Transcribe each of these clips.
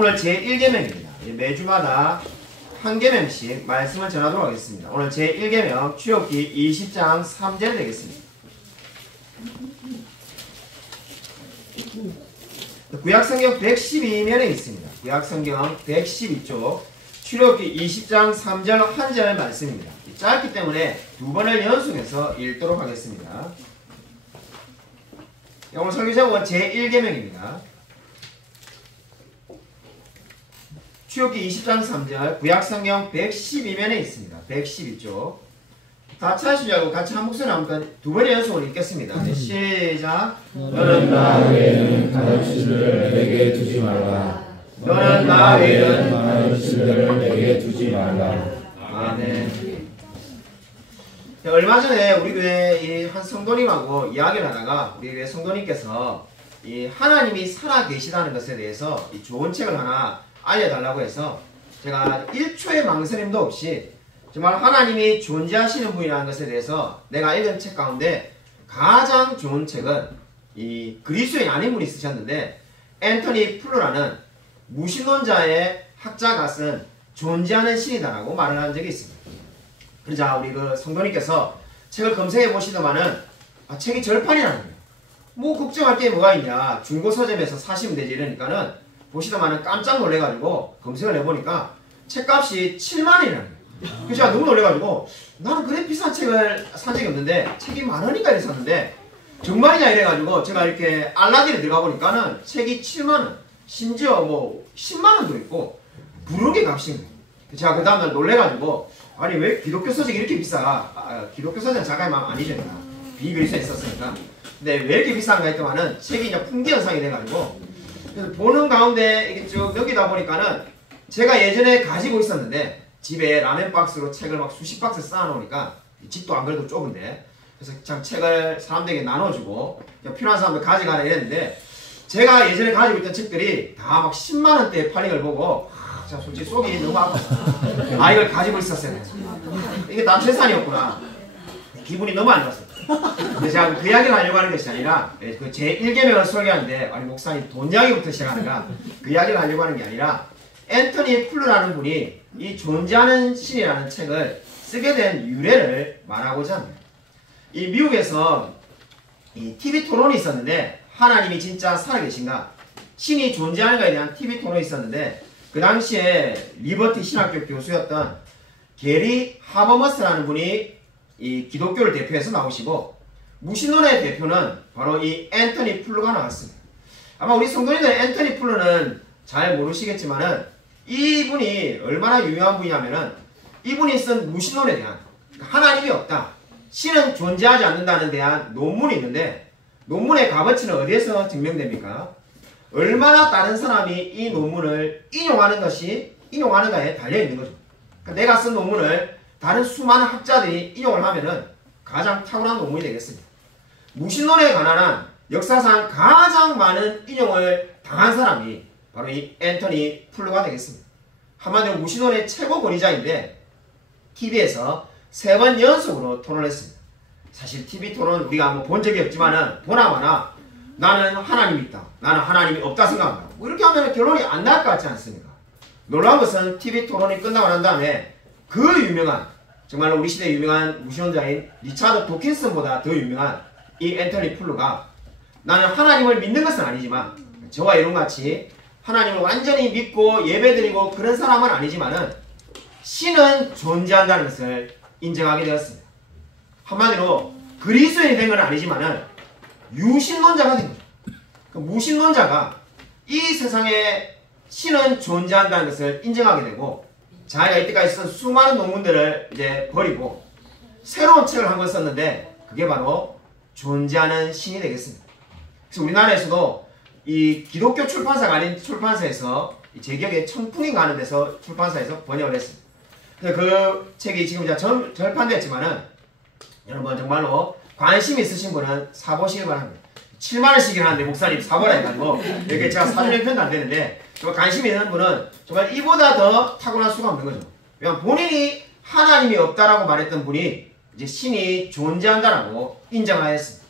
오늘 제1계명입니다. 매주마다 한 계명씩 말씀을 전하도록 하겠습니다. 오늘 제1계명 출애굽기 20장 3절 되겠습니다. 구약성경 112면에 있습니다. 구약성경 112쪽 출애굽기 20장 3절 한 절 말씀입니다. 짧기 때문에 두 번을 연속해서 읽도록 하겠습니다. 오늘 설교 제목은 제1계명입니다. 출애굽기 20장 3절 구약성경 112면에 있습니다. 112쪽 다 찾으시지 않고 같이 한 목소리 나오니까 두 번의 연속으로 읽겠습니다. 네, 시작. 너는 나 외에는 다른 신들을 내게 두지 말라. 너는 나 외에는 다른 신들을 내게 두지 말라. 아멘. 얼마 전에 우리 교회 한 성도님하고 이야기를 하다가 우리 교회 성도님께서 이 하나님이 살아 계시다는 것에 대해서 이 좋은 책을 하나 알려달라고 해서 제가 1초의 망설임도 없이 정말 하나님이 존재하시는 분이라는 것에 대해서 내가 읽은 책 가운데 가장 좋은 책은 이 그리스도인 아닌 분이 쓰셨는데 앤토니 플루라는 무신론자의 학자가 쓴 존재하는 신이다라고 말을 한 적이 있습니다. 그러자 우리 그 성도님께서 책을 검색해 보시더만은 책이 절판이라는 거예요. 뭐 걱정할 게 뭐가 있냐, 중고 서점에서 사시면 되지 이러니까는 보시더만은 깜짝 놀래가지고 검색을 해보니까 책값이 7만원이라는 거예요. 그래서 제가 너무 놀래가지고 나는 그래 비싼 책을 산 적이 없는데 책이 만원인가 이래 샀는데 정말이냐 이래가지고 제가 이렇게 알라딘에 들어가 보니까는 책이 7만원, 심지어 뭐 10만원도 있고 부르게 값인 거예요. 제가 그 다음날 놀래가지고 아니 왜 기독교 서적이 이렇게 비싸? 기독교 서적은 자가의 마음 아니죠. 비그리스도에 있었으니까. 근데 왜 이렇게 비싼가 했더만은 책이 이제 풍기 현상이 돼가지고 그래서 보는 가운데 이게 쭉 넘기다 보니까는 제가 예전에 가지고 있었는데 집에 라면 박스로 책을 막 수십 박스 쌓아놓으니까 집도 안 그래도 좁은데 그래서 참 책을 사람들에게 나눠주고 필요한 사람들 가져가라 이랬는데 제가 예전에 가지고 있던 책들이 다 막 10만원대에 팔린 걸 보고 자 솔직히 속이 너무 아팠어. 아 이걸 가지고 있었어요. 이게 남 재산이었구나. 기분이 너무 안 좋았어요. 근데 제가 그 이야기를 하려고 하는 것이 아니라 그 제1계명을 설교하는데 아니 목사님 돈 이야기부터 시작하는가 그 이야기를 하려고 하는 게 아니라 앤토니 플루라는 분이 이 존재하는 신이라는 책을 쓰게 된 유래를 말하고자 합니다. 이 미국에서 이 TV 토론이 있었는데 하나님이 진짜 살아계신가 신이 존재하는가에 대한 TV 토론이 있었는데 그 당시에 리버티 신학교 교수였던 게리 하버머스라는 분이 이 기독교를 대표해서 나오시고 무신론의 대표는 바로 이 앤토니 플루가 나왔습니다. 아마 우리 성도님들 앤토니 플루는 잘 모르시겠지만은 이분이 얼마나 유명한 분이냐면은 이분이 쓴 무신론에 대한 하나님이 없다, 신은 존재하지 않는다는 대한 논문이 있는데 논문의 값어치는 어디에서 증명됩니까? 얼마나 다른 사람이 이 논문을 인용하는가에 달려있는 거죠. 그러니까 내가 쓴 논문을 다른 수많은 학자들이 인용을 하면은 가장 탁월한 논문이 되겠습니다. 무신론에 관한 한 역사상 가장 많은 인용을 당한 사람이 바로 이 앤토니 플루가 되겠습니다. 한마디로 무신론의 최고 권위자인데 TV에서 3번 연속으로 토론을 했습니다. 사실 TV 토론 우리가 한번 본 적이 없지만은 보나마나 나는 하나님이 있다, 나는 하나님이 없다 생각한다. 뭐 이렇게 하면 결론이 안 나올 것 같지 않습니까? 놀라운 것은 TV 토론이 끝나고 난 다음에 그 유명한 정말로 우리 시대에 유명한 무신론자인 리차드 도킨슨보다 더 유명한 이 앤토니 플루가 나는 하나님을 믿는 것은 아니지만 저와 이런같이 하나님을 완전히 믿고 예배드리고 그런 사람은 아니지만은 신은 존재한다는 것을 인정하게 되었습니다. 한마디로 그리스도인이 된 건 아니지만은 유신론자가 된 거죠. 그 무신론자가 이 세상에 신은 존재한다는 것을 인정하게 되고 자기가 이때까지 쓴 수많은 논문들을 이제 버리고 새로운 책을 한 권 썼는데 그게 바로 존재하는 신이 되겠습니다. 그래서 우리나라에서도 이 기독교 출판사가 아닌 출판사에서 제 기억에 청풍인가 하는 데서 출판사에서 번역을 했습니다. 그래서 그 책이 지금 이제 절판됐지만은 여러분 정말로 관심 있으신 분은 사보시길 바랍니다. 7만원씩이나 하는데 목사님 사보라 해가지고 이렇게 제가 사전 형편도 안 되는데 정말 관심 있는 분은 정말 이보다 더 타고날 수가 없는 거죠. 왜냐하면 본인이 하나님이 없다라고 말했던 분이 이제 신이 존재한다라고 인정하였습니다.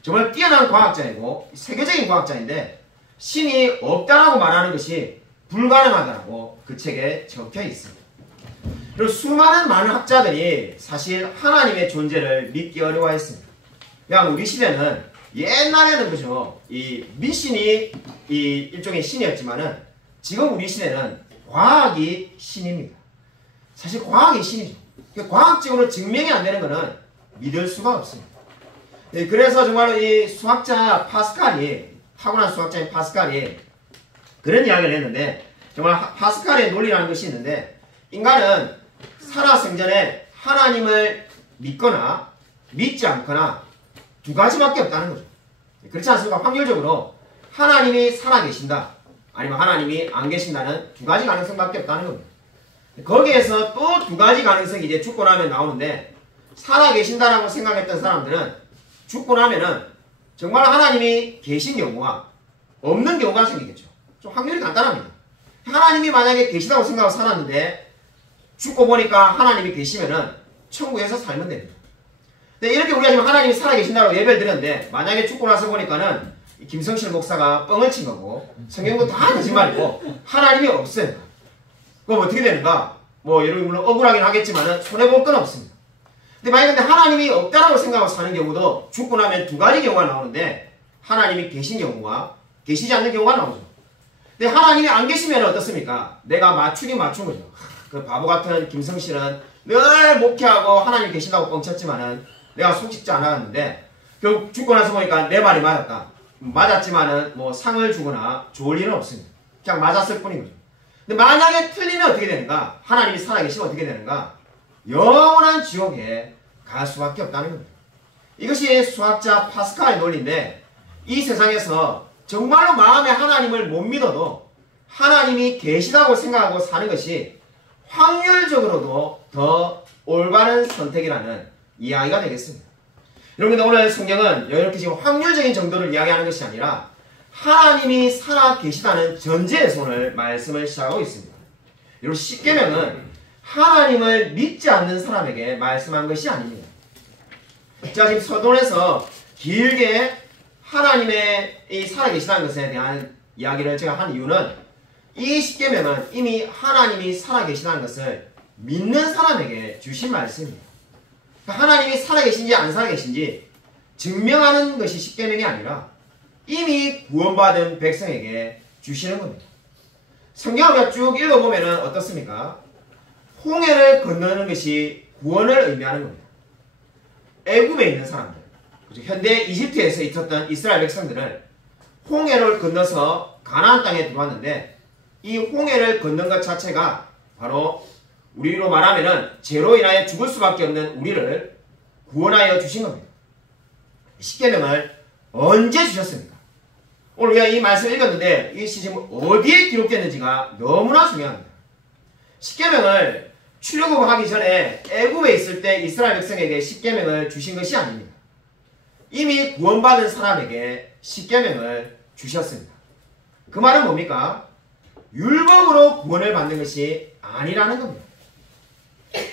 정말 뛰어난 과학자이고 세계적인 과학자인데 신이 없다라고 말하는 것이 불가능하다고 그 책에 적혀 있습니다. 그리고 수많은 많은 학자들이 사실 하나님의 존재를 믿기 어려워했습니다. 그냥 우리 시대는 옛날에는 그죠, 이 미신이 이 일종의 신이었지만은 지금 우리 시대는 과학이 신입니다. 사실 과학이 신이죠. 과학적으로 증명이 안 되는 것은 믿을 수가 없습니다. 그래서 정말로 이 수학자 파스칼이, 타고난 수학자인 파스칼이 그런 이야기를 했는데, 정말 파스칼의 논리라는 것이 있는데, 인간은 살아생전에 하나님을 믿거나 믿지 않거나 두 가지밖에 없다는 거죠. 그렇지 않습니까? 확률적으로 하나님이 살아계신다, 아니면 하나님이 안 계신다는 두 가지 가능성밖에 없다는 겁니다. 거기에서 또 두 가지 가능성이 이제 죽고 나면 나오는데, 살아계신다라고 생각했던 사람들은 죽고 나면은 정말 하나님이 계신 경우와 없는 경우가 생기겠죠. 좀 확률이 간단합니다. 하나님이 만약에 계시다고 생각하고 살았는데 죽고 보니까 하나님이 계시면은 천국에서 살면 됩니다. 근데 이렇게 우리가 지금 하나님이 살아계신다고 예배를 드렸는데, 만약에 죽고 나서 보니까는 김성실 목사가 뻥을 친 거고 성경도 다 거짓말이고 하나님이 없어요. 그럼 어떻게 되는가? 뭐 여러분 물론 억울하긴 하겠지만은 손해볼 건 없습니다. 근데 만약에 하나님이 없다라고 생각하고 사는 경우도 죽고 나면 두 가지 경우가 나오는데, 하나님이 계신 경우와 계시지 않는 경우가 나오죠. 근데 하나님이 안 계시면 어떻습니까? 내가 맞추긴 맞춘 거죠. 그 바보 같은 김성실은 늘 목회하고 하나님 계신다고 뻥쳤지만은 내가 속직지 않았는데 결국 죽고 나서 보니까 내 말이 맞았다. 맞았지만은 뭐 상을 주거나 좋을 일은 없습니다. 그냥 맞았을 뿐인 거죠. 근데 만약에 틀리면 어떻게 되는가? 하나님이 살아계시면 어떻게 되는가? 영원한 지옥에 갈 수밖에 없다는 겁니다. 이것이 수학자 파스칼의 논리인데, 이 세상에서 정말로 마음에 하나님을 못 믿어도 하나님이 계시다고 생각하고 사는 것이 확률적으로도 더 올바른 선택이라는 이야기가 되겠습니다. 여러분들, 오늘 성경은 이렇게 지금 확률적인 정도를 이야기하는 것이 아니라 하나님이 살아계시다는 전제에서 오늘 말씀을 시작하고 있습니다. 여러분, 십계명은 하나님을 믿지 않는 사람에게 말씀한 것이 아닙니다. 제가 지금 서론에서 길게 하나님의 이 살아계시다는 것에 대한 이야기를 제가 한 이유는, 이 십계명은 이미 하나님이 살아계시다는 것을 믿는 사람에게 주신 말씀입니다. 하나님이 살아계신지 안 살아계신지 증명하는 것이 십계명이 아니라 이미 구원받은 백성에게 주시는 겁니다. 성경을 우리가 쭉 읽어보면 어떻습니까? 홍해를 건너는 것이 구원을 의미하는 겁니다. 애굽에 있는 사람들, 현대 이집트에서 있었던 이스라엘 백성들을 홍해를 건너서 가나안 땅에 들어왔는데, 이 홍해를 건넌 것 자체가 바로 우리로 말하면은 죄로 인하여 죽을 수밖에 없는 우리를 구원하여 주신 겁니다. 십계명을 언제 주셨습니까? 오늘 우리가 이 말씀을 읽었는데 이것이 지금 어디에 기록됐는지가 너무나 중요합니다. 십계명을 출애굽하기 전에 애굽에 있을 때 이스라엘 백성에게 십계명을 주신 것이 아닙니다. 이미 구원받은 사람에게 십계명을 주셨습니다. 그 말은 뭡니까? 율법으로 구원을 받는 것이 아니라는 겁니다.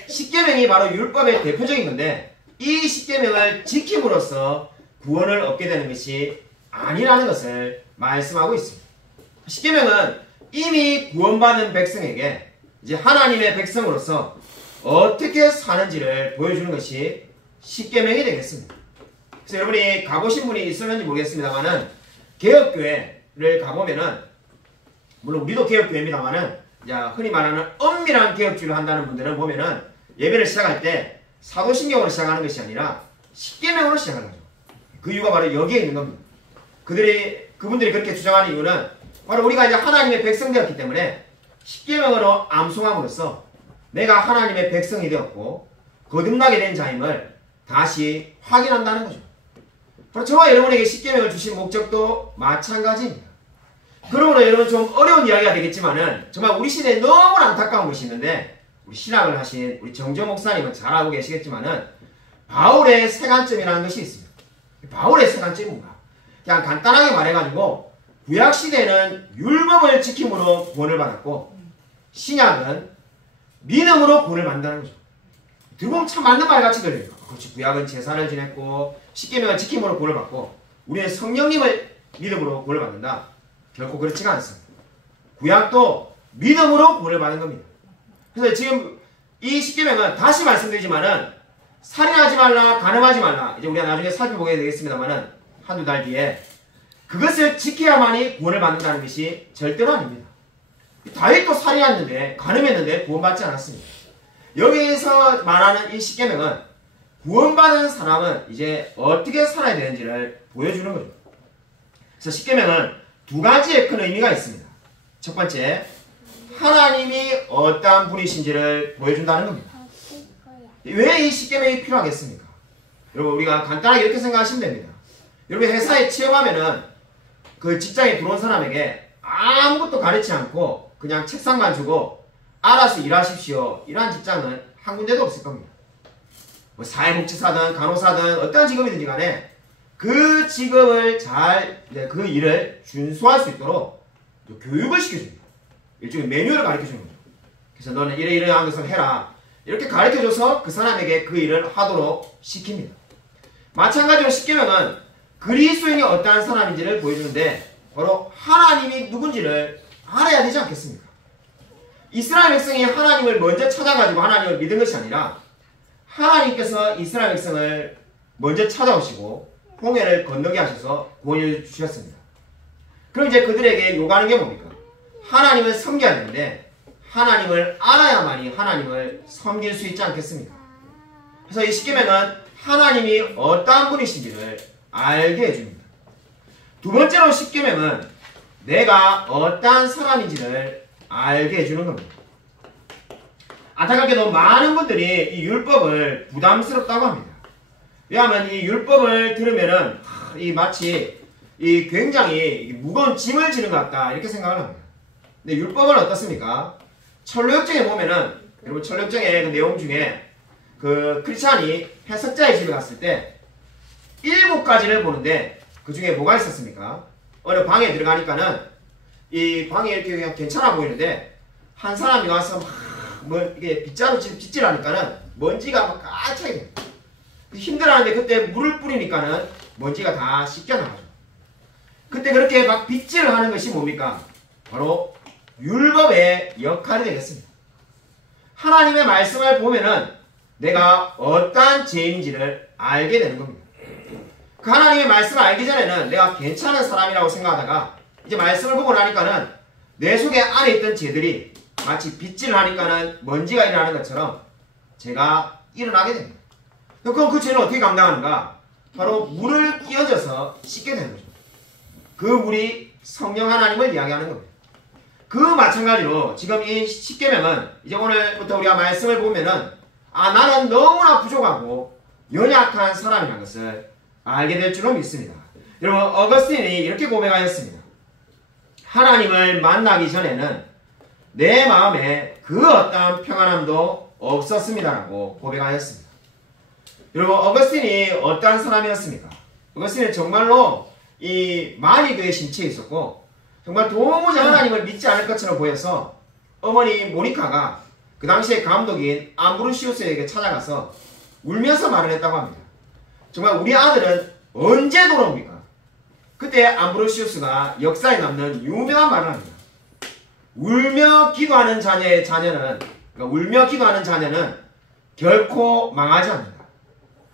십계명이 바로 율법의 대표적인 건데, 이 십계명을 지킴으로써 구원을 얻게 되는 것이 아니라는 것을 말씀하고 있습니다. 십계명은 이미 구원받은 백성에게 이제 하나님의 백성으로서 어떻게 사는지를 보여주는 것이 십계명이 되겠습니다. 그래서 여러분이 가보신 분이 있었는지 모르겠습니다만은, 개혁교회를 가보면은, 물론 우리도 개혁교회입니다만은, 흔히 말하는 엄밀한 개혁주의를 한다는 분들은 보면은 예배를 시작할 때 사도신경으로 시작하는 것이 아니라 십계명으로 시작하는 거죠. 그 이유가 바로 여기에 있는 겁니다. 그분들이 그렇게 주장하는 이유는 바로 우리가 이제 하나님의 백성 되었기 때문에 십계명으로 암송함으로써 내가 하나님의 백성이 되었고 거듭나게 된 자임을 다시 확인한다는 거죠. 바로 저와 여러분에게 십계명을 주신 목적도 마찬가지입니다. 그러므로 여러분, 좀 어려운 이야기가 되겠지만은 정말 우리 시대에 너무 안타까운 것이 있는데, 우리 신학을 하신 우리 정조 목사님은 잘 알고 계시겠지만은 바울의 세관점이라는 것이 있습니다. 바울의 세관점이 뭔가? 그냥 간단하게 말해가지고, 구약 시대는 율법을 지킴으로 구원을 받았고 신약은 믿음으로 구원을 받는다는 거죠. 들어보면 참 맞는 말 같이 들려요. 그렇지, 구약은 제사를 지냈고 십계명을 지킴으로 구원을 받고 우리는 성령님을 믿음으로 구원을 받는다. 결코 그렇지가 않습니다. 구약도 믿음으로 구원을 받은 겁니다. 그래서 지금 이 십계명은 다시 말씀드리지만은 살인하지 말라, 간음하지 말라. 이제 우리가 나중에 살펴보게 되겠습니다만은 한두 달 뒤에 그것을 지켜야만이 구원을 받는다는 것이 절대로 아닙니다. 다윗도 살인했는데 간음했는데 구원받지 않았습니다. 여기에서 말하는 이 십계명은 구원받은 사람은 이제 어떻게 살아야 되는지를 보여주는 거죠. 그래서 십계명은 두 가지의 큰 의미가 있습니다. 첫 번째, 하나님이 어떠한 분이신지를 보여준다는 겁니다. 왜 이 십계명이 필요하겠습니까? 여러분, 우리가 간단하게 이렇게 생각하시면 됩니다. 여러분, 회사에 취업하면은 그 직장에 들어온 사람에게 아무것도 가르치지 않고 그냥 책상만 주고 알아서 일하십시오, 이러한 직장은 한 군데도 없을 겁니다. 뭐 사회복지사든 간호사든 어떤 직업이든지 간에 그 직업을 그 일을 준수할 수 있도록 교육을 시켜줍니다. 일종의 매뉴얼을 가르쳐주는 거죠. 그래서 너는 이러이러한 것을 해라, 이렇게 가르쳐줘서 그 사람에게 그 일을 하도록 시킵니다. 마찬가지로 십계명은 그리스도인이 어떠한 사람인지를 보여주는데 바로 하나님이 누군지를 알아야 되지 않겠습니까? 이스라엘 백성이 하나님을 먼저 찾아가지고 하나님을 믿은 것이 아니라 하나님께서 이스라엘 백성을 먼저 찾아오시고 홍해를 건너게 하셔서 구원을 주셨습니다. 그럼 이제 그들에게 요구하는 게 뭡니까? 하나님을 섬겨야 되는데 하나님을 알아야만이 하나님을 섬길 수 있지 않겠습니까? 그래서 이 십계명은 하나님이 어떠한 분이신지를 알게 해줍니다. 두 번째로 십계명은 내가 어떠한 사람인지를 알게 해주는 겁니다. 안타깝게도 많은 분들이 이 율법을 부담스럽다고 합니다. 왜냐하면 이 율법을 들으면은 마치 굉장히 무거운 짐을 지는 것 같다, 이렇게 생각을 합니다. 근데 율법은 어떻습니까? 철로역정에 보면은, 여러분, 철로역정의 그 내용 중에 그 크리스찬이 해석자의 집에 갔을 때 7가지를 보는데 그 중에 뭐가 있었습니까? 어느 방에 들어가니까는 이 방이 이렇게 그냥 괜찮아 보이는데 한 사람이 와서 이게 빗자루 빗질하니까는 먼지가 막 까차게 돼요. 힘들어하는데 그때 물을 뿌리니까는 먼지가 다 씻겨나가죠. 그때 그렇게 막 빗질을 하는 것이 뭡니까? 바로 율법의 역할이 되겠습니다. 하나님의 말씀을 보면은 내가 어떠한 죄인인지를 알게 되는 겁니다. 그 하나님의 말씀을 알기 전에는 내가 괜찮은 사람이라고 생각하다가 이제 말씀을 보고 나니까는 내 속에 안에 있던 죄들이 마치 빗질을 하니까는 먼지가 일어나는 것처럼 제가 일어나게 됩니다. 그럼 그 죄는 어떻게 감당하는가? 바로 물을 끼얹어서 씻게 되는 거죠. 그 물이 성령 하나님을 이야기하는 겁니다. 그 마찬가지로 지금 이 십계명은 이제 오늘부터 우리가 말씀을 보면은 나는 너무나 부족하고 연약한 사람이라는 것을 알게 될 줄로 믿습니다. 여러분, 어거스틴이 이렇게 고백하였습니다. 하나님을 만나기 전에는 내 마음에 그 어떠한 평안함도 없었습니다라고 고백하였습니다. 여러분, 어거스틴이 어떠한 사람이었습니까? 어거스틴은 정말로 이 마니교의 심취에 있었고 정말 도무지 하나님을 믿지 않을 것처럼 보여서 어머니 모니카가 그 당시에 감독인 암브로시우스에게 찾아가서 울면서 말을 했다고 합니다. 정말 우리 아들은 언제 돌아옵니까? 그때 암브로시우스가 역사에 남는 유명한 말을 합니다. 울며 기도하는 자녀는 결코 망하지 않는다.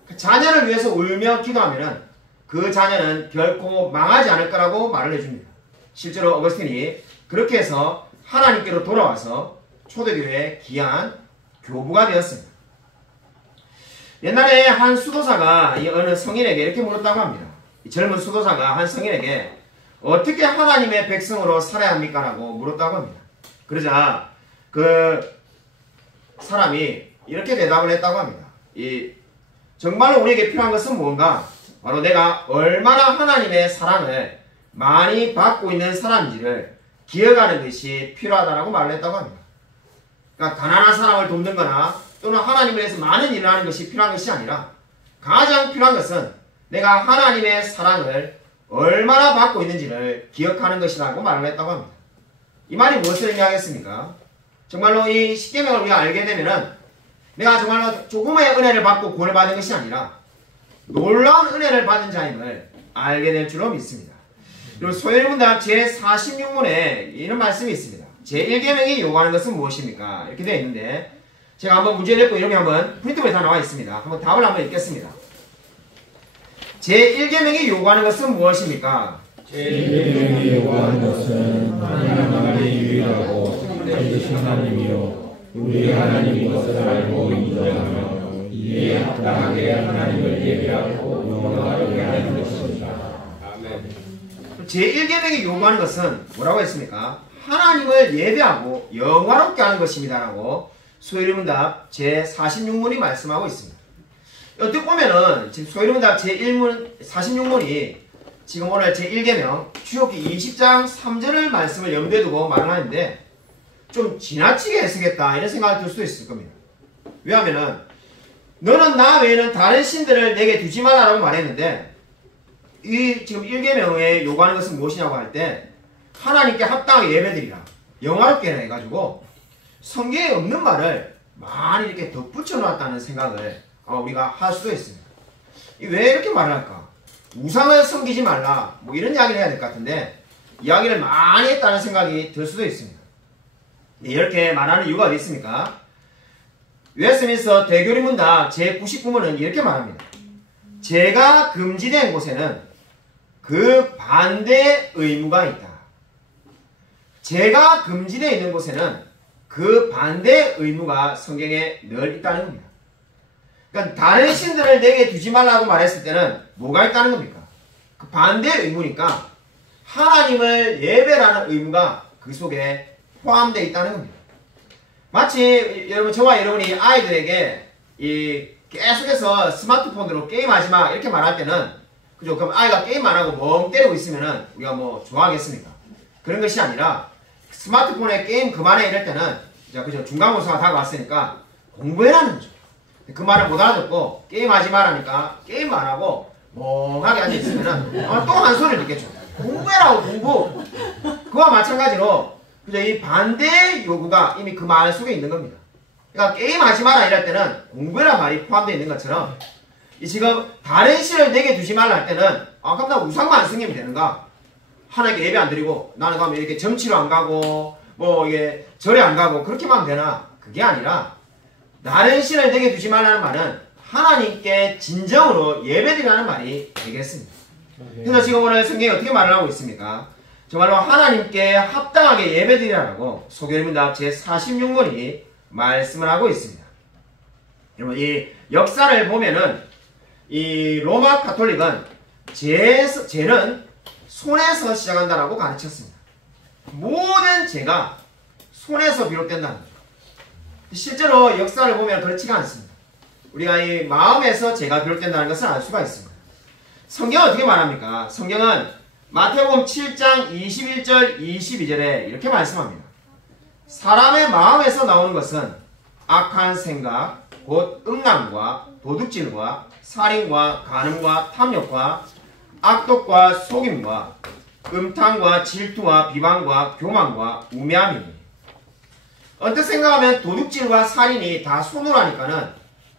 그 자녀를 위해서 울며 기도하면은 그 자녀는 결코 망하지 않을 거라고 말을 해줍니다. 실제로 어거스틴이 그렇게 해서 하나님께로 돌아와서 초대교회의 귀한 교부가 되었습니다. 옛날에 한 수도사가 이 어느 성인에게 이렇게 물었다고 합니다. 이 젊은 수도사가 한 성인에게 어떻게 하나님의 백성으로 살아야 합니까? 라고 물었다고 합니다. 그러자 그 사람이 이렇게 대답을 했다고 합니다. 정말로 우리에게 필요한 것은 무언가? 바로 내가 얼마나 하나님의 사랑을 많이 받고 있는 사람인지를 기억하는 것이 필요하다라고 말을 했다고 합니다. 그러니까 가난한 사람을 돕는 거나 또는 하나님을 위해서 많은 일을 하는 것이 필요한 것이 아니라 가장 필요한 것은 내가 하나님의 사랑을 얼마나 받고 있는지를 기억하는 것이라고 말을 했다고 합니다. 이 말이 무엇을 의미하겠습니까? 정말로 이 십계명을 우리가 알게 되면은 내가 정말로 조금의 은혜를 받고 구원을 받은 것이 아니라 놀라운 은혜를 받은 자임을 알게 될 줄로 믿습니다. 그리고 소요리문답 제46문에 이런 말씀이 있습니다. 제1계명이 요구하는 것은 무엇입니까? 이렇게 되어 있는데 제가 한번 문제를 냈고 이렇게 한번 프린트본에 다 나와 있습니다. 한번 답을 한번 읽겠습니다. 제1계명이 요구하는 것은 무엇입니까? 제1계명이 요구하는 것은 하나님만이 유일하고 참되신 하나님이요 우리 하나님인 것을 알고 인정하며 이에 합당하게 하나님을 예배하고 영광하게 하는 것입니다. 제1계명이 요구하는 것은 뭐라고 했습니까? 하나님을 예배하고 영화롭게 하는 것입니다 라고 소요리문답 제46문이 말씀하고 있습니다. 어떻게 보면은 지금 소요리문답 제1문 46문이 지금 오늘 제1계명 출애굽기 20장 3절을 말씀을 염두에 두고 말을 하는데 좀 지나치게 해석했다 이런 생각이 들 수도 있을 겁니다. 왜냐하면은 너는 나 외에는 다른 신들을 내게 두지 마라라고 말했는데 이 지금 1계명에 요구하는 것은 무엇이냐고 할 때 하나님께 합당하게 예배드리라 영화롭게 해라 해가지고 성경에 없는 말을 많이 이렇게 덧붙여 놨다는 생각을 우리가 할 수도 있습니다. 왜 이렇게 말을 할까? 우상을 섬기지 말라 뭐 이런 이야기를 해야 될 것 같은데 이야기를 많이 했다는 생각이 들 수도 있습니다. 이렇게 말하는 이유가 어디 있습니까? 웨스트민스터 대교리문답 제99문은 이렇게 말합니다. 죄가 금지된 곳에는 그 반대 의무가 있다. 죄가 금지되어 있는 곳에는 그 반대 의무가 성경에 늘 있다는 겁니다. 그러니까 다른 신들을 내게 두지 말라고 말했을 때는 뭐가 있다는 겁니까? 그 반대 의무니까 하나님을 예배라는 의무가 그 속에 포함되어 있다는 겁니다. 마치 여러분 저와 여러분이 아이들에게 계속해서 스마트폰으로 게임하지 마 이렇게 말할 때는 그죠? 그럼 아이가 게임 안 하고 멍 때리고 있으면은 우리가 뭐 좋아하겠습니까? 그런 것이 아니라 스마트폰에 게임 그만해 이럴 때는 자 그죠? 중간고사가 다가왔으니까 공부해라는 거죠. 그 말을 못 알아듣고 게임하지 말라니까 게임 안 하고 멍하게 앉아 있으면은 또 한 소리를 듣겠죠. 공부해라고 공부. 그와 마찬가지로 그죠? 이 반대 요구가 이미 그 말 속에 있는 겁니다. 그러니까 게임하지 마라 이럴 때는 공부해란 말이 포함되어 있는 것처럼 지금 다른 신을 내게 두지 말라 할 때는 그럼 나 우상만 섬기면 되는가? 하나님께 예배 안 드리고 나는 가면 이렇게 정치로 안 가고 뭐 이게 절에 안 가고 그렇게만 하면 되나? 그게 아니라 다른 신을 내게 두지 말라는 말은 하나님께 진정으로 예배드리라는 말이 되겠습니다. 그래서 지금 오늘 성경이 어떻게 말을 하고 있습니까? 정말로 하나님께 합당하게 예배드리라고 소교리문답 제46문이 말씀을 하고 있습니다. 여러분 이 역사를 보면은 이 로마 가톨릭은 죄는 손에서 시작한다라고 가르쳤습니다. 모든 죄가 손에서 비롯된다는 거죠. 실제로 역사를 보면 그렇지가 않습니다. 우리가 이 마음에서 죄가 비롯된다는 것을 알 수가 있습니다. 성경은 어떻게 말합니까? 성경은 마태복음 7장 21절 22절에 이렇게 말씀합니다. 사람의 마음에서 나오는 것은 악한 생각, 곧 음란과 도둑질과 살인과 간음과 탐욕과 악독과 속임과 음탕과 질투와 비방과 교만과 우매함이니 언뜻 생각하면 도둑질과 살인이 다 손으로 하니까는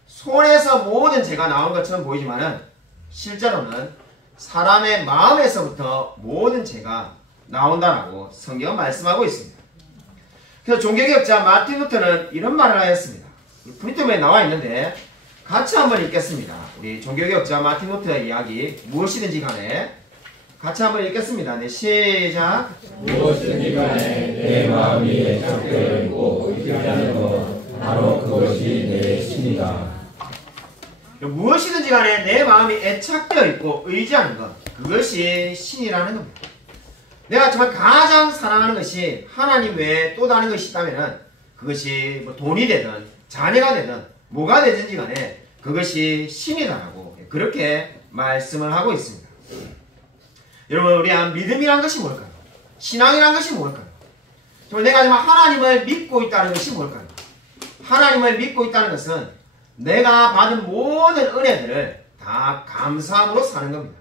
손에서 모든 죄가 나온 것처럼 보이지만은 실제로는 사람의 마음에서부터 모든 죄가 나온다라고 성경은 말씀하고 있습니다. 그래서 종교개혁자 마틴 루터는 이런 말을 하였습니다. 프린트본에 나와 있는데 같이 한번 읽겠습니다. 우리 종교개혁자 마틴 루터의 이야기 무엇이든지 간에 같이 한번 읽겠습니다. 네, 시작. 무엇이든지 간에 내 마음이 애착되어 있고 의지하는 것 바로 그것이 내 신이다. 무엇이든지 간에 내 마음이 애착되어 있고 의지하는 것 그것이 신이라는 겁니다. 내가 정말 가장 사랑하는 것이 하나님 외에 또 다른 것이 있다면 그것이 뭐 돈이 되든 자녀가 되든 뭐가 되든지 간에 그것이 신이다라고 그렇게 말씀을 하고 있습니다. 여러분 우리 믿음이란 것이 뭘까요? 신앙이란 것이 뭘까요? 정말 내가 정말 하나님을 믿고 있다는 것이 뭘까요? 하나님을 믿고 있다는 것은 내가 받은 모든 은혜들을 다 감사함으로 사는 겁니다.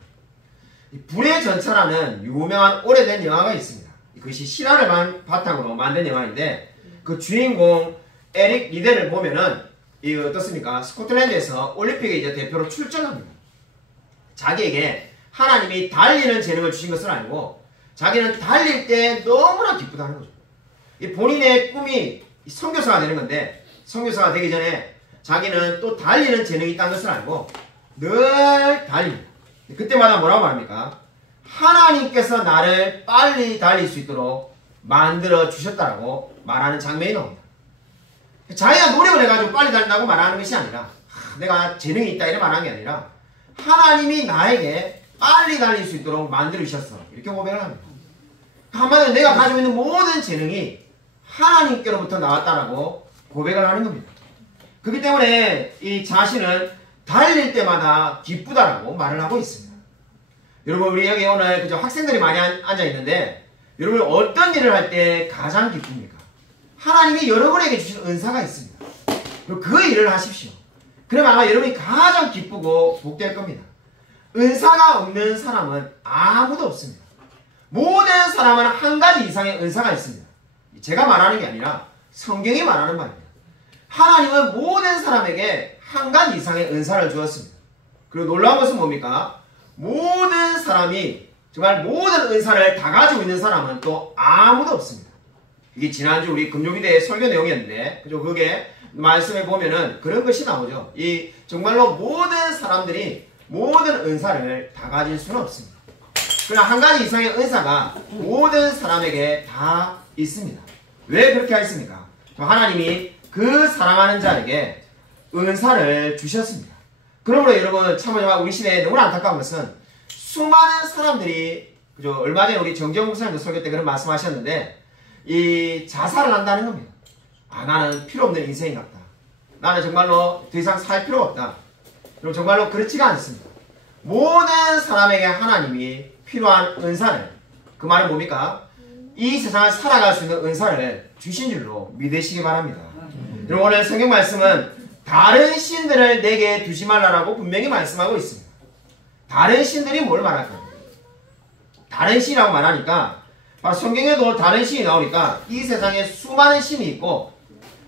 불의 전차라는 유명한 오래된 영화가 있습니다. 그것이 실화를 바탕으로 만든 영화인데 그 주인공 에릭 리델을 보면은 이 어떻습니까? 스코틀랜드에서 올림픽에 이제 대표로 출전합니다. 자기에게 하나님이 달리는 재능을 주신 것을 알고 자기는 달릴 때 너무나 기쁘다는 거죠. 이 본인의 꿈이 선교사가 되는 건데 선교사가 되기 전에 자기는 또 달리는 재능이 있다는 것을 알고 늘 달립니다. 그때마다 뭐라고 말합니까? 하나님께서 나를 빨리 달릴 수 있도록 만들어 주셨다라고 말하는 장면이 나옵니다. 자기가 노력을 해가지고 빨리 달린다고 말하는 것이 아니라 내가 재능이 있다 이렇게 말하는 게 아니라 하나님이 나에게 빨리 달릴 수 있도록 만들어 주셨어 이렇게 고백을 합니다. 한마디로 내가 가지고 있는 모든 재능이 하나님께로부터 나왔다라고 고백을 하는 겁니다. 그렇기 때문에 이 자신은 달릴 때마다 기쁘다라고 말을 하고 있습니다. 여러분 우리 여기 오늘 그저 학생들이 많이 앉아 있는데 여러분 어떤 일을 할 때 가장 기쁩니까? 하나님이 여러분에게 주신 은사가 있습니다. 그리고 그 일을 하십시오. 그러면 아마 여러분이 가장 기쁘고 복될 겁니다. 은사가 없는 사람은 아무도 없습니다. 모든 사람은 한 가지 이상의 은사가 있습니다. 제가 말하는 게 아니라 성경이 말하는 말입니다. 하나님은 모든 사람에게 한 가지 이상의 은사를 주었습니다. 그리고 놀라운 것은 뭡니까? 모든 사람이 정말 모든 은사를 다 가지고 있는 사람은 또 아무도 없습니다. 이게 지난주 우리 금요일에 설교 내용이었는데 그죠? 그게 말씀에 보면은 그런 것이 나오죠. 이 정말로 모든 사람들이 모든 은사를 다 가질 수는 없습니다. 그러나 한 가지 이상의 은사가 모든 사람에게 다 있습니다. 왜 그렇게 하였습니까? 하나님이 그 사랑하는 자에게 은사를 주셨습니다. 그러므로 여러분 참 우리 시대에 너무나 안타까운 것은 수많은 사람들이 그죠? 얼마 전에 우리 정재영 목사님도 설교 때 그런 말씀하셨는데 이 자살을 한다는 겁니다. 나는 필요 없는 인생이 같다. 나는 정말로 더 이상 살 필요가 없다. 그럼 정말로 그렇지가 않습니다. 모든 사람에게 하나님이 필요한 은사를 그 말은 뭡니까? 이 세상을 살아갈 수 있는 은사를 주신 줄로 믿으시기 바랍니다. 그리고 오늘 성경 말씀은 다른 신들을 내게 두지 말라라고 분명히 말씀하고 있습니다. 다른 신들이 뭘 말할까요? 다른 신이라고 말하니까 성경에도 다른 신이 나오니까 이 세상에 수많은 신이 있고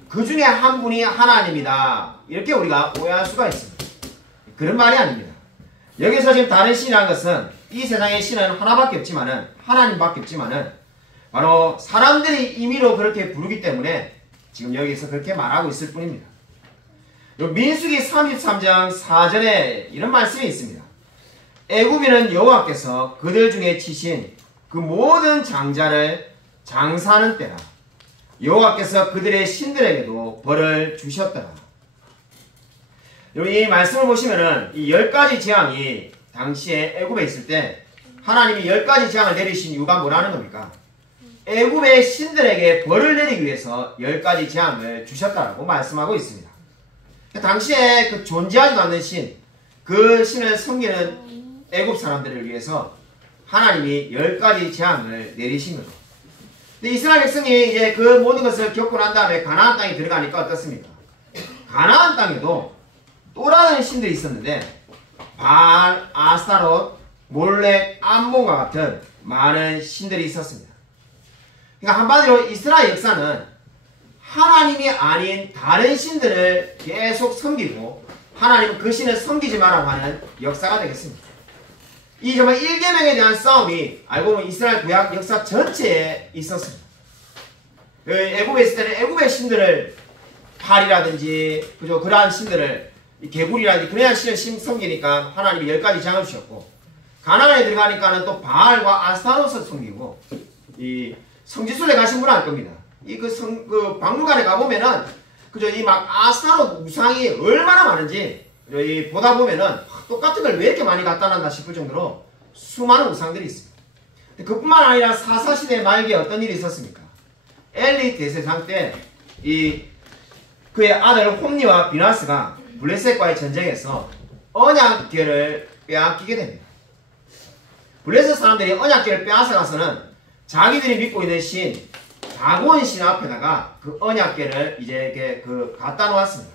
그 중에 한 분이 하나님이다 이렇게 우리가 오해할 수가 있습니다. 그런 말이 아닙니다. 여기서 지금 다른 신이라는 것은 이 세상의 신은 하나밖에 없지만은 하나님밖에 없지만은 바로 사람들이 임의로 그렇게 부르기 때문에 지금 여기서 그렇게 말하고 있을 뿐입니다. 민수기 33장 4절에 이런 말씀이 있습니다. 애굽인은 여호와께서 그들 중에 치신 그 모든 장자를 장사하는 때라. 여호와께서 그들의 신들에게도 벌을 주셨더라. 이 말씀을 보시면은 이 10가지 재앙이 당시에 애굽에 있을 때 하나님이 10가지 재앙을 내리신 이유가 뭐라는 겁니까? 애굽의 신들에게 벌을 내리기 위해서 10가지 재앙을 주셨다고 말씀하고 있습니다. 당시에 그 존재하지도 않는 신, 그 신을 섬기는 애굽 사람들을 위해서 하나님이 10가지 재앙을 내리신 거죠. 근데 이스라엘 백성이 이제 그 모든 것을 겪고 난 다음에 가나안 땅에 들어가니까 어떻습니까? 가나안 땅에도 또 다른 신들이 있었는데 바알, 아스타롯, 몰렉, 암몬과 같은 많은 신들이 있었습니다. 그러니까 한마디로 이스라엘 역사는 하나님이 아닌 다른 신들을 계속 섬기고 하나님은 그 신을 섬기지 말라고 하는 역사가 되겠습니다. 이 정말 1계명에 대한 싸움이 알고 보면 이스라엘 구약 역사 전체에 있었습니다. 애굽에 있을 때는 애굽의 신들을 팔이라든지 그죠? 그러한 신들을 개구리라든지 그러한 신을 섬기니까 하나님이 10가지 재앙을 주셨고 가나안에 들어가니까는 또 바알과 아스타롯을 섬기고 이 성지순례 가신 분은 알 겁니다. 그 박물관에 가보면은 그죠? 이 막 아스타롯 우상이 얼마나 많은지 이 보다 보면은 똑같은 걸 왜 이렇게 많이 갖다 놨나 싶을 정도로 수많은 우상들이 있습니다. 그뿐만 아니라 사사시대 말기에 어떤 일이 있었습니까? 엘리 대제사장 때 그의 아들 홈니와 비나스가 블레셋과의 전쟁에서 언약궤를 빼앗기게 됩니다. 블레셋 사람들이 언약궤를 빼앗아가서는 자기들이 믿고 있는 신 다곤 신 앞에다가 그 언약궤를 이제 이렇게 갖다 놓았습니다.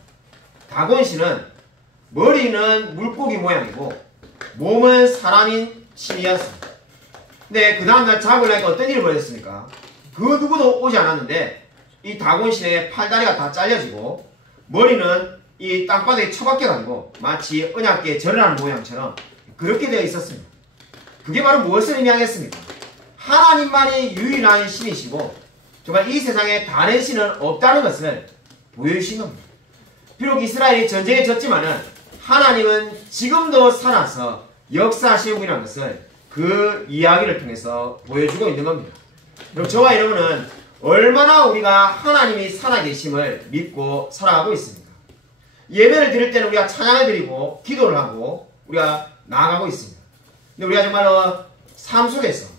다곤 신은 머리는 물고기 모양이고 몸은 사람인 신이었습니다. 근데 그 다음날 잡으려니까 어떤 일이 벌어졌습니까? 그 누구도 오지 않았는데 이 다곤 신의 팔다리가 다 잘려지고 머리는 이 땅바닥에 처박혀가지고 마치 언약궤에 절을 하는 모양처럼 그렇게 되어 있었습니다. 그게 바로 무엇을 의미하겠습니까? 하나님만이 유일한 신이시고 정말 이 세상에 다른 신은 없다는 것을 보여주신 겁니다. 비록 이스라엘이 전쟁에 졌지만은 하나님은 지금도 살아서 역사하시는 분이라는 것을 그 이야기를 통해서 보여주고 있는 겁니다. 그리고 저와 여러분은 얼마나 우리가 하나님이 살아계심을 믿고 살아가고 있습니까? 예배를 드릴 때는 우리가 찬양을 드리고 기도를 하고 우리가 나아가고 있습니다. 근데 우리가 정말로 삶 속에서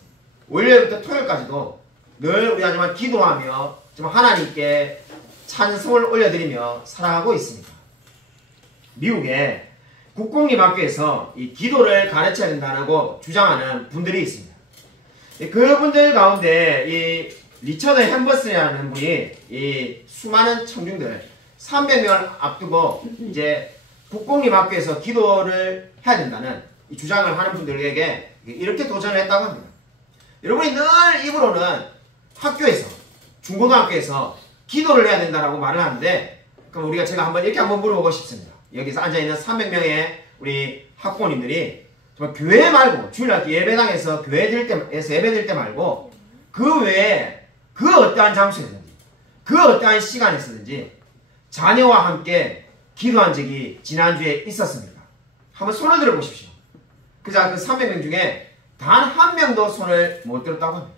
월요일부터 토요일까지도 늘 우리가 정말 기도하며 정말 하나님께 찬송을 올려드리며 살아가고 있습니다. 미국의 국공립학교에서 이 기도를 가르쳐야 된다고 주장하는 분들이 있습니다. 그분들 가운데 이 리처드 햄버스라는 분이 이 수많은 청중들 300명을 앞두고 이제 국공립학교에서 기도를 해야 된다는 이 주장을 하는 분들에게 이렇게 도전을 했다고 합니다. 여러분이 늘 입으로는 학교에서 중고등학교에서 기도를 해야 된다라고 말을 하는데 그럼 제가 이렇게 한번 물어보고 싶습니다. 여기서 앉아있는 300명의 우리 학부모님들이 정말 교회 말고 주일날 예배당에서 예배 드릴 때 말고 그 외에 그 어떠한 장소에든지 그 어떠한 시간에서든지 자녀와 함께 기도한 적이 지난주에 있었습니까? 한번 손을 들어보십시오. 그자 그 300명 중에 단 한 명도 손을 못 들었다고 합니다.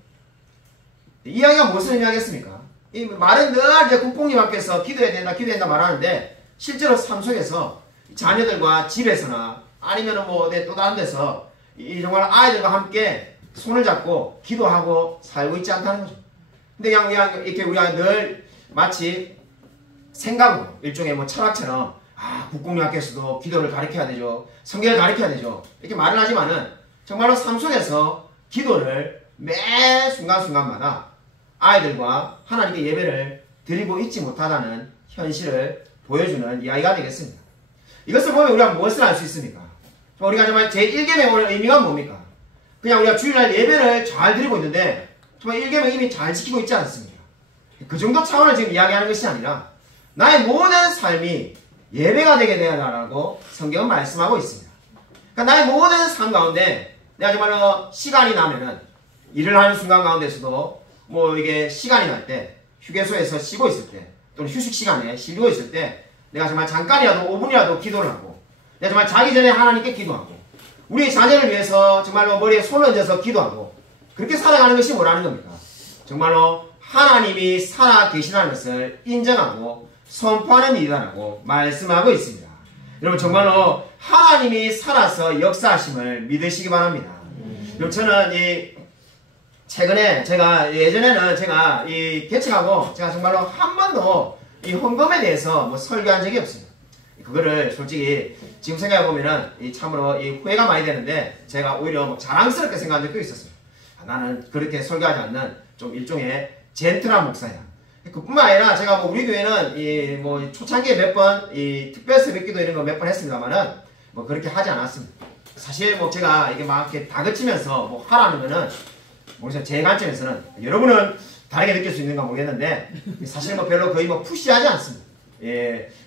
이 이야기가 무슨 의미하겠습니까? 이 말은 늘 이제 국공립학교에서 기도해야 된다 말하는데 실제로 삶 속에서 자녀들과 집에서나 아니면 또 다른 데서 정말 아이들과 함께 손을 잡고 기도하고 살고 있지 않다는 거죠. 근데 그냥 이렇게 우리가 늘 마치 생각으로 일종의 철학처럼 국공립학교에서도 기도를 가르쳐야 되죠. 성경을 가르쳐야 되죠. 이렇게 말을 하지만은 정말로 삶 속에서 기도를 매 순간순간마다 아이들과 하나님께 예배를 드리고 있지 못하다는 현실을 보여주는 이야기가 되겠습니다. 이것을 보면 우리가 무엇을 알 수 있습니까? 우리가 정말 제1계명의 의미가 뭡니까? 그냥 우리가 주일날 예배를 잘 드리고 있는데 정말 1계명 이미 잘 지키고 있지 않습니까? 그 정도 차원을 지금 이야기하는 것이 아니라 나의 모든 삶이 예배가 되게 되어라라고 성경은 말씀하고 있습니다. 그러니까 나의 모든 삶 가운데 내가 정말로 시간이 나면은 일을 하는 순간 가운데서도 이게 시간이 날 때 휴게소에서 쉬고 있을 때 또는 휴식 시간에 쉬고 있을 때 내가 정말 잠깐이라도 5분이라도 기도를 하고 내가 정말 자기 전에 하나님께 기도하고 우리 자녀를 위해서 정말로 머리에 손을 얹어서 기도하고 그렇게 살아가는 것이 뭐라는 겁니까? 정말로 하나님이 살아 계시다는 것을 인정하고 선포하는 일이라고 말씀하고 있습니다. 여러분 정말로 하나님이 살아서 역사하심을 믿으시기 바랍니다. 여러분 저는 최근에 예전에는 제가 개척하고 제가 정말로 한 번도 이 헌금에 대해서 설교한 적이 없습니다. 그거를 솔직히 지금 생각해보면은 참으로 후회가 많이 되는데 제가 오히려 자랑스럽게 생각한 적도 있었습니다. 나는 그렇게 설교하지 않는 좀 일종의 젠틀한 목사야. 그뿐만 아니라 제가 우리 교회는 초창기에 몇 번 특별 새벽기도 이런 거 몇 번 했습니다만은 그렇게 하지 않았습니다. 사실 제가 이게 막 이렇게 다그치면서 하라는 거는 제 관점에서는 여러분은 다르게 느낄 수 있는가 모르겠는데 사실 별로 거의 푸시하지 않습니다.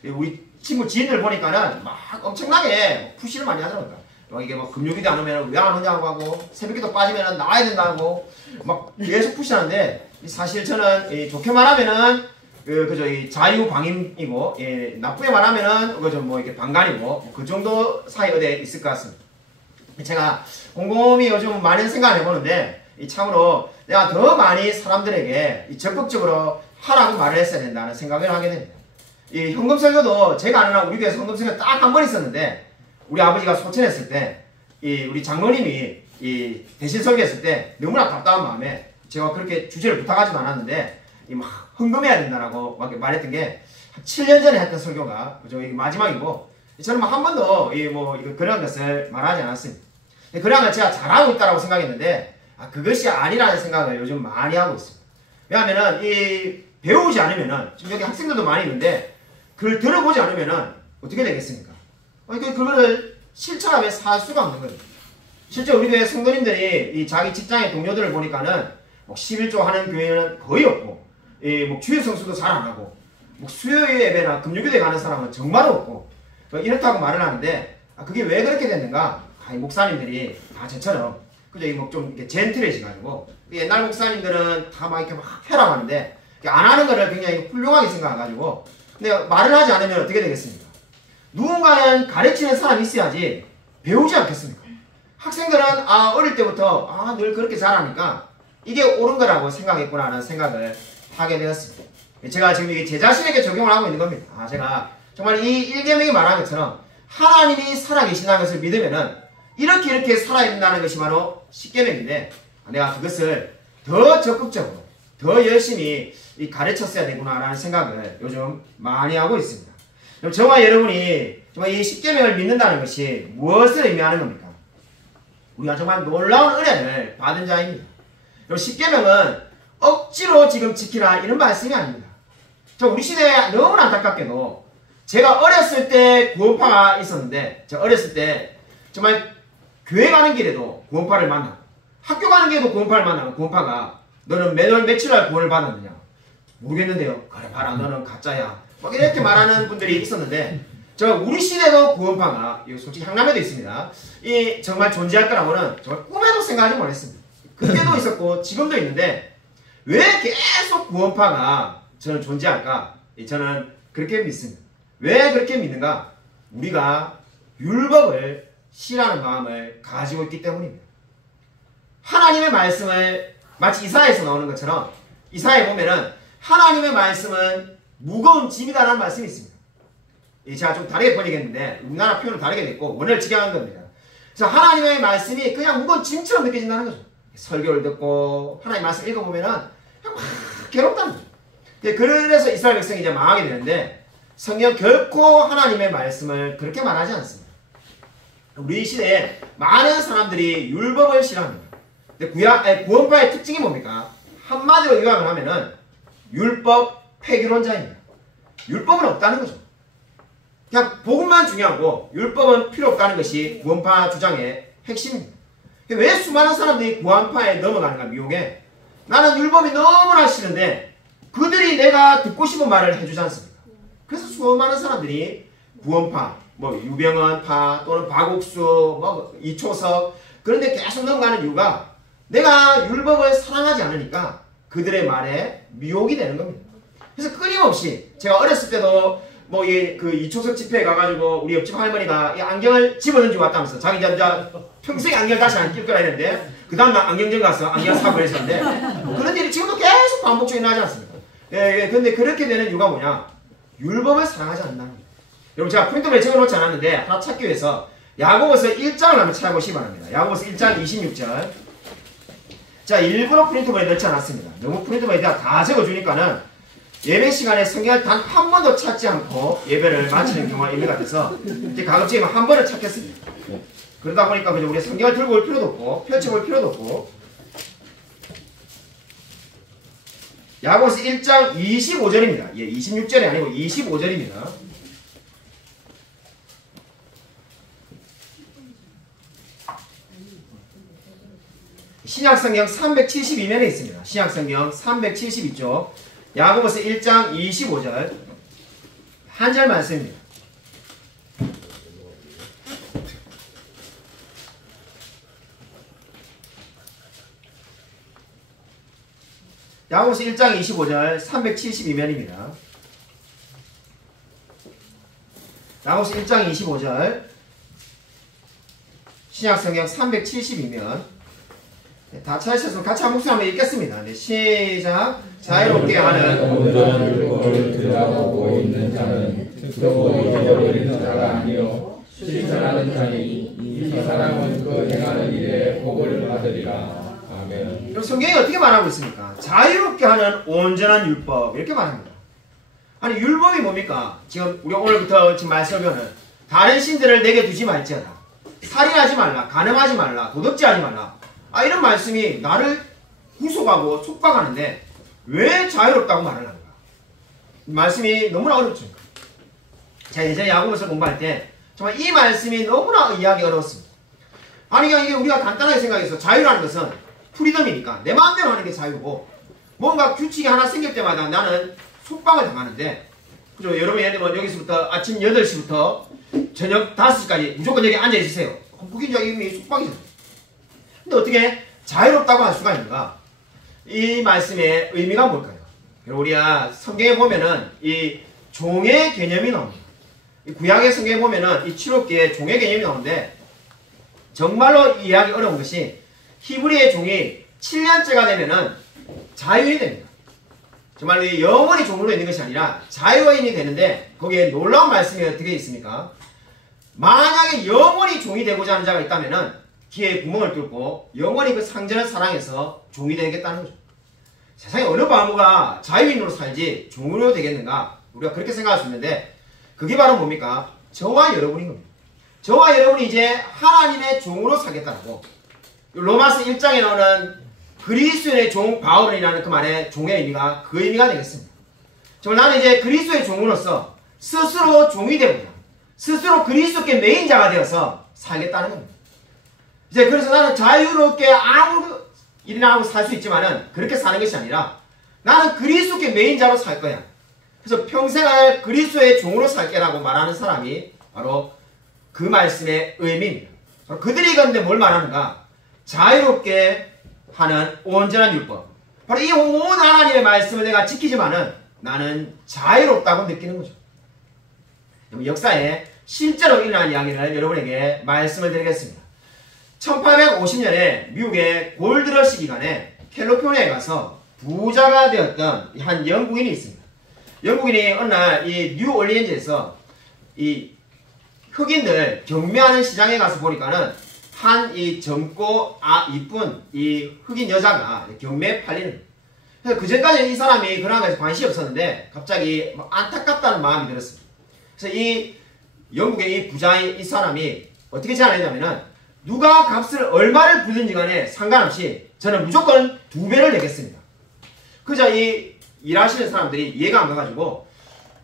우리 친구 지인들 보니까는 막 엄청나게 푸시를 많이 하더라고요. 이게 금요기도 안 오면 왜 안 오냐고 하고 새벽기도 빠지면 나와야 된다고 막 계속 푸시하는데 사실 저는 좋게 말하면은 그저 자유방임이고 나쁘게 말하면은 그저 이렇게 방관이고 그 정도 사이 어디에 있을 것 같습니다. 제가 곰곰이 요즘 많은 생각을 해보는데 참으로 내가 더 많이 사람들에게 적극적으로 하라고 말을 했어야 된다는 생각을 하게 됩니다. 이 헌금 설교도 제가 아는 한 우리 교회에서 헌금 설교 딱 한 번 있었는데 우리 아버지가 소천했을 때 우리 장로님이 대신 설교했을 때 너무나 답답한 마음에 제가 그렇게 주제를 부탁하지도 않았는데 막 헌금해야 된다라고 막 말했던 게 7년 전에 했던 설교가 마지막이고 저는 한 번도 그런 것을 말하지 않았습니다. 그런 걸 제가 잘하고 있다고 생각했는데 그것이 아니라는 생각을 요즘 많이 하고 있습니다. 왜냐하면은 배우지 않으면은 지금 여기 학생들도 많이 있는데 그걸 들어보지 않으면은 어떻게 되겠습니까? 그거를 실천하면 살 수가 없는 거예요. 실제 우리 교회 성도님들이 자기 직장의 동료들을 보니까는 11조 하는 교회는 거의 없고 주일 성수도 잘 안 하고 수요일 예배나 금요일에 가는 사람은 정말 없고 이렇다고 말을 하는데 그게 왜 그렇게 됐는가? 목사님들이 다 저처럼 그죠? 뭐좀 이렇게 젠틀해지가지고 옛날 목사님들은 다 막 이렇게 막 해라고 하는데 안 하는 거를 굉장히 훌륭하게 생각해가지고 근데 말을 하지 않으면 어떻게 되겠습니까? 누군가는 가르치는 사람이 있어야지 배우지 않겠습니까? 학생들은 어릴 때부터 늘 그렇게 잘하니까 이게 옳은 거라고 생각했구나 하는 생각을 하게 되었습니다. 제가 지금 이게 제 자신에게 적용을 하고 있는 겁니다. 제가 정말 이 1계명이 말하는 것처럼 하나님이 살아계신다는 것을 믿으면은 이렇게 살아야 된다는 것이 바로 10계명인데 내가 그것을 더 적극적으로 더 열심히 가르쳤어야 되구나라는 생각을 요즘 많이 하고 있습니다. 저와 여러분이 정말 이 10계명을 믿는다는 것이 무엇을 의미하는 겁니까? 우리가 정말 놀라운 은혜를 받은 자입니다. 10계명은 억지로 지금 지키라 이런 말씀이 아닙니다. 우리 시대에 너무나 안타깝게도 제가 어렸을 때 구원파가 있었는데 저 어렸을 때 정말 교회 가는 길에도 구원파를 만나고 학교 가는 길에도 구원파를 만나고 구원파가 너는 매월 며칠날 구원을 받았느냐 모르겠는데요. 그래 봐라 너는 가짜야 막 이렇게 말하는 분들이 있었는데 우리 시대도 구원파가 솔직히 향남에도 있습니다. 이 정말 존재할 거라고는 정말 꿈에도 생각하지 못했습니다. 그때도 있었고 지금도 있는데 왜 계속 구원파가 저는 존재할까? 저는 그렇게 믿습니다. 왜 그렇게 믿는가? 우리가 율법을 싫어하는 마음을 가지고 있기 때문입니다. 하나님의 말씀을 마치 이사야에서 나오는 것처럼 이사야에 보면은 하나님의 말씀은 무거운 짐이다라는 말씀이 있습니다. 제가 좀 다르게 번역했는데 우리나라 표현은 다르게 됐고 원어를 직역한 겁니다. 그래서 하나님의 말씀이 그냥 무거운 짐처럼 느껴진다는 거죠. 설교를 듣고 하나님의 말씀 읽어보면은 그냥 막 괴롭다는 거죠. 그래서 이스라엘 백성이 이제 망하게 되는데 성경 결코 하나님의 말씀을 그렇게 말하지 않습니다. 우리 시대에 많은 사람들이 율법을 싫어합니다. 근데 구원파의 특징이 뭡니까? 한마디로 요약을 하면은 율법 폐기론자입니다. 율법은 없다는 거죠. 그냥 복음만 중요하고 율법은 필요 없다는 것이 구원파 주장의 핵심입니다. 왜 수많은 사람들이 구원파에 넘어가는가 미혹에 나는 율법이 너무나 싫은데 그들이 내가 듣고 싶은 말을 해주지 않습니까? 그래서 수많은 사람들이 구원파, 유병헌파 또는 박옥수, 이초석 그런데 계속 넘어가는 이유가 내가 율법을 사랑하지 않으니까 그들의 말에 미혹이 되는 겁니다. 그래서 끊임없이 제가 어렸을 때도 이초석 집회에 가가지고 우리 옆집 할머니가 이 안경을 집어던지고 왔다면서 자기 평생에 안경을 다시 안 낄 거라 했는데 그 다음날 안경점 가서 안경 사고 그랬었는데 그런 일이 지금도 계속 반복적으로 일어나지 않습니까? 근데 그렇게 되는 이유가 뭐냐? 율법을 사랑하지 않는다는 겁니다. 여러분 제가 프린터에 적어놓지 않았는데 하나 찾기 위해서 야고보서 1장을 한번 찾아보시기 바랍니다. 야고보서 1장 26절. 자, 일부러 프린터에 넣지 않았습니다. 너무 프린터에 다 적어주니까는 예배 시간에 성경을 단 한 번도 찾지 않고 예배를 마치는 경우가 있는 것 같아서 가급적이면 한 번을 찾겠습니다. 그러다 보니까 우리 성경을 들고 올 필요도 없고 펼쳐볼 필요도 없고 야고보서 1장 25절입니다. 26절이 아니고 25절입니다. 신약성경 372면에 있습니다. 신약성경 372쪽 야고보서 1장 25절 한 절 말씀입니다. 야고보서 1장 25절 372면입니다. 야고보서 1장 25절 신약성경 372면 다 찾으셔서 같이 한 목소리 한번 읽겠습니다. 시작. 자유롭게 하는 온전한 율법을 들여다보고 있는 자는 듣고 잊어버리는 자가 아니요 실천하는 자니 이 사람은 그 행하는 일에 복을 받으리라. 아멘. 그럼 성경이 어떻게 말하고 있습니까? 자유롭게 하는 온전한 율법 이렇게 말합니다. 아니 율법이 뭡니까? 지금 우리가 오늘부터 지금 말씀하면은 다른 신들을 내게 두지 말지어다. 살인하지 말라. 간음하지 말라. 도둑질하지 말라. 이런 말씀이 나를 구속하고 속박하는데 왜 자유롭다고 말을 하는가? 말씀이 너무나 어렵죠. 제가 예전에 야고보서 공부할 때 정말 이 말씀이 너무나 이해하기 어려웠습니다. 아니 이게 우리가 간단하게 생각해서 자유라는 것은 프리덤이니까 내 마음대로 하는 게 자유고 뭔가 규칙이 하나 생길 때마다 나는 속박을 당하는데 그죠? 여러분 예를 들면 여기서부터 아침 8시부터 저녁 5시까지 무조건 여기 앉아있으세요. 그게 이제 이미 속박이잖아요. 근데 어떻게 자유롭다고 할 수가 있는가? 이 말씀의 의미가 뭘까요? 우리가 성경에 보면은 이 종의 개념이 나옵니다. 이 구약의 성경에 보면은 이 칠흑기에 종의 개념이 나오는데 정말로 이해하기 어려운 것이 히브리의 종이 7년째가 되면은 자유인이 됩니다. 정말 이 영원히 종으로 있는 것이 아니라 자유인이 되는데 거기에 놀라운 말씀이 어떻게 있습니까? 만약에 영원히 종이 되고자 하는 자가 있다면은 귀에 구멍을 뚫고 영원히 그 상전을 사랑해서 종이 되겠다는 거죠. 세상에 어느 바보가 자유인으로 살지 종으로 되겠는가? 우리가 그렇게 생각할 수 있는데 그게 바로 뭡니까? 저와 여러분인 겁니다. 저와 여러분이 이제 하나님의 종으로 살겠다고. 로마서 1장에 나오는 그리스도의 종 바울이라는 그 말의 종의 의미가 그 의미가 되겠습니다. 정말 나는 이제 그리스도의 종으로서 스스로 종이 되고자 스스로 그리스도께 매인자가 되어서 살겠다는 겁니다. 이제 그래서 나는 자유롭게 아무 일이나 하고 살 수 있지만은 그렇게 사는 것이 아니라 나는 그리스도께 매인자로 살 거야. 그래서 평생을 그리스도의 종으로 살게라고 말하는 사람이 바로 그 말씀의 의미입니다. 그들이 그런데 뭘 말하는가? 자유롭게 하는 온전한 율법. 바로 이 온 하나님의 말씀을 내가 지키지만은 나는 자유롭다고 느끼는 거죠. 역사에 실제로 일어난 이야기를 여러분에게 말씀을 드리겠습니다. 1850년에 미국의 골드러시 기간에 캘리포니아에 가서 부자가 되었던 한 영국인이 있습니다. 영국인이 어느 날 이 뉴올리언즈에서 이 흑인들 경매하는 시장에 가서 보니까는 한 이 젊고 이쁜 이 흑인 여자가 경매에 팔리는. 그래서 그전까지 이 사람이 그런 것에 관심이 없었는데 갑자기 안타깝다는 마음이 들었습니다. 그래서 이 영국의 이 부자의 이 사람이 어떻게 제안했냐면은 누가 값을 얼마를 부든지 간에 상관없이 저는 무조건 2배를 내겠습니다. 그저 이 일하시는 사람들이 이해가 안 가가지고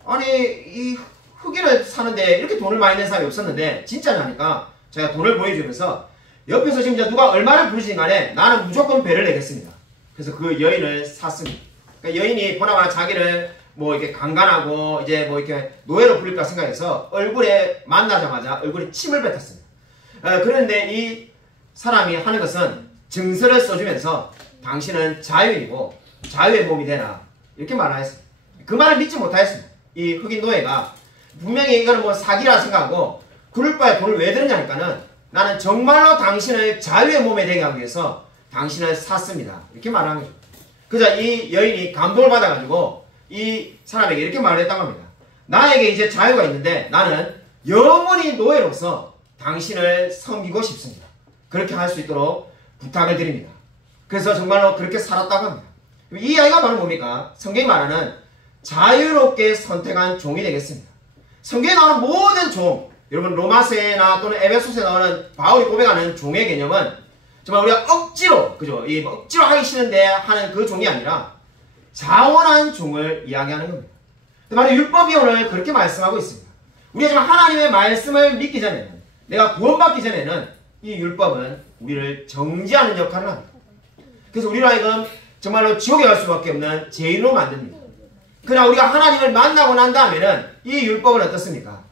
아니 이 흑인을 사는데 이렇게 돈을 많이 낸 사람이 없었는데 진짜냐니까 제가 돈을 보여주면서 옆에서 지금 누가 얼마를 부르시든 간에 나는 무조건 배를 내겠습니다. 그래서 그 여인을 샀습니다. 그러니까 여인이 보나마나 자기를 뭐 이렇게 강간하고 이제 뭐 이렇게 노예로 부릴까 생각해서 얼굴에 만나자마자 얼굴에 침을 뱉었습니다. 그런데 이 사람이 하는 것은 증서를 써주면서 당신은 자유인이고 자유의 몸이 되나 이렇게 말하였습니다. 그 말을 믿지 못하였습니다. 이 흑인 노예가 분명히 이거는 뭐 사기라 생각하고 그럴 바에 돈을 왜 드느냐니까는 나는 정말로 당신을 자유의 몸에 되게 하기 위해서 당신을 샀습니다. 이렇게 말한 거죠. 그저 이 여인이 감동을 받아가지고 이 사람에게 이렇게 말을 했다고 합니다. 나에게 이제 자유가 있는데 나는 영원히 노예로서 당신을 섬기고 싶습니다. 그렇게 할 수 있도록 부탁을 드립니다. 그래서 정말로 그렇게 살았다고 합니다. 이 아이가 바로 뭡니까? 성경이 말하는 자유롭게 선택한 종이 되겠습니다. 성경에 나오는 모든 종, 여러분 로마서나 또는 에베소서에 나오는 바울이 고백하는 종의 개념은 정말 우리가 억지로, 그죠? 이 억지로 하기 싫은데 하는 그 종이 아니라 자원한 종을 이야기하는 겁니다. 바로 율법이 오늘 그렇게 말씀하고 있습니다. 우리가 지금 하나님의 말씀을 믿기 전에는, 내가 구원받기 전에는 이 율법은 우리를 정지하는 역할을 합니다. 그래서 우리로 하여금 정말로 지옥에 갈 수밖에 없는 죄인으로 만듭니다. 그러나 우리가 하나님을 만나고 난 다음에는 이 율법은 어떻습니까?